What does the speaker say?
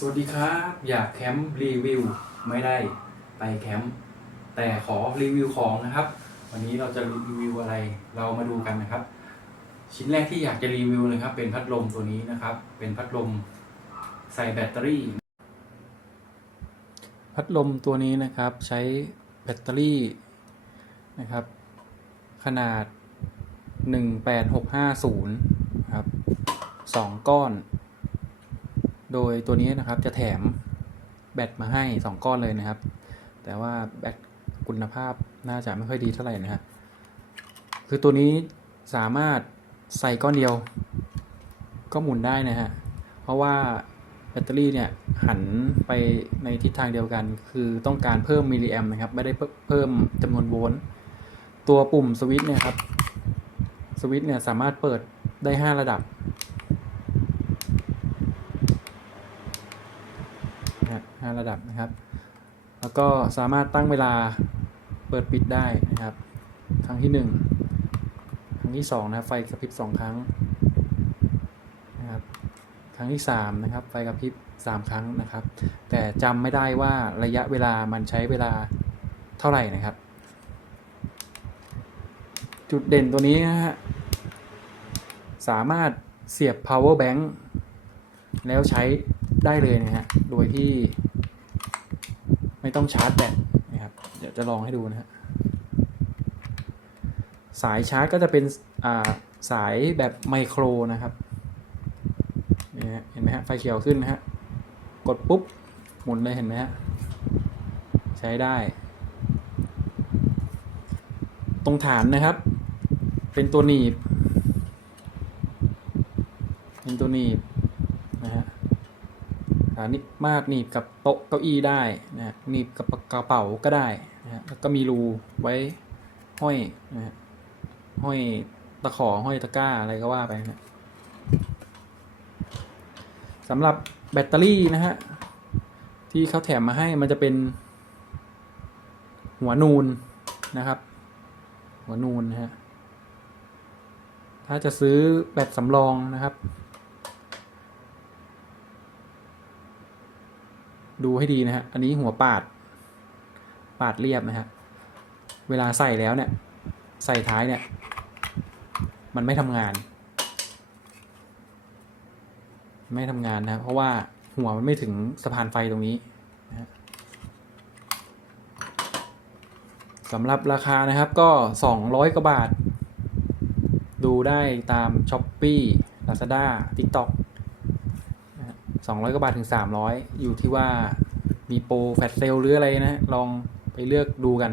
สวัสดีครับ อยากแคมป์รีวิวไม่ได้ไปแคมป์แต่ขอรีวิวของนะครับ วันนี้เราจะรีวิวอะไรเรามาดูกันนะครับ ชิ้นแรกที่อยากจะรีวิวนะครับ เป็นพัดลมตัวนี้นะครับ เป็นพัดลมใส่แบตเตอรี่ พัดลมตัวนี้นะครับใช้แบตเตอรี่นะครับ ขนาด 18650 ครับสองก้อน โดยตัวนี้นะครับจะแถมแบตมาให้ 2 ก้อนเลยนะครับ แต่ว่าแบตคุณภาพน่าจะไม่ค่อยดีเท่าไหร่นะฮะคือตัวนี้สามารถใส่ก้อนเดียว ก็หมุนได้นะฮะ เพราะว่าแบตเตอรี่เนี่ยหันไปในทิศทางเดียวกัน คือต้องการเพิ่มมิลลิแอมนะครับ ไม่ได้เพิ่มจำนวนโวลต์ ตัวปุ่มสวิตช์เนี่ยครับ สวิตช์เนี่ยสามารถเปิดได้ 5 ระดับ นะฮะห้าระดับนะครับ แล้วก็สามารถตั้งเวลาเปิดปิดได้นะครับ ครั้งที่หนึ่งครั้งที่สองนะไฟกระพริบสองครั้งนะครับครั้งที่สามนะครับ ไฟกระพริบสามครั้งนะครับ แต่จำไม่ได้ว่าระยะเวลามันใช้เวลาเท่าไหร่นะครับ จุดเด่นตัวนี้นะฮะสามารถเสียบ power bank แล้วใช้ ได้เลยนะฮะ โดยที่ ไม่ต้องชาร์จแบตนะครับ เดี๋ยวจะลองให้ดูนะฮะ สายชาร์จก็จะเป็นอ่าสายแบบไมโครนะครับนี่ฮะเห็นไหมฮะ ไฟเขียวขึ้นนะฮะ กดปุ๊บ หมุนเลยเห็นไหมฮะ ใช้ได้ ตรงฐานนะครับ เป็นตัวหนีบ เป็นตัวหนีบนะฮะ สามารถมากหนีบกับโต๊ะเก้าอี้ได้นะฮะหนีบกับกระเป๋าก็ได้นะฮะแล้วก็มีรูไว้ห้อยนะฮะห้อยตะขอห้อยตะกร้าอะไรก็ว่าไปนะสำหรับแบตเตอรี่นะฮะที่เขาแถมมาให้มันจะเป็น หัวนูนนะครับ หัวนูนนะฮะถ้าจะซื้อแบตสำรองนะครับ ดูให้ดีนะฮะ อันนี้หัวปาด ปาดเรียบนะฮะ เวลาใส่แล้วเนี่ย ใส่ท้ายเนี่ย มันไม่ทำงาน ไม่ทำงานนะครับเพราะว่าหัวมันไม่ถึงสะพานไฟตรงนี้นะฮะสำหรับราคานะครับก็ 200 กว่าบาท ดูได้ตาม s h อ p e e Lazada TikTok สองร้อยกว่าบาทถึงสามร้อยอยู่ที่ว่ามีโปรแฟลชเซลหรืออะไรนะ ลองไปเลือกดูกัน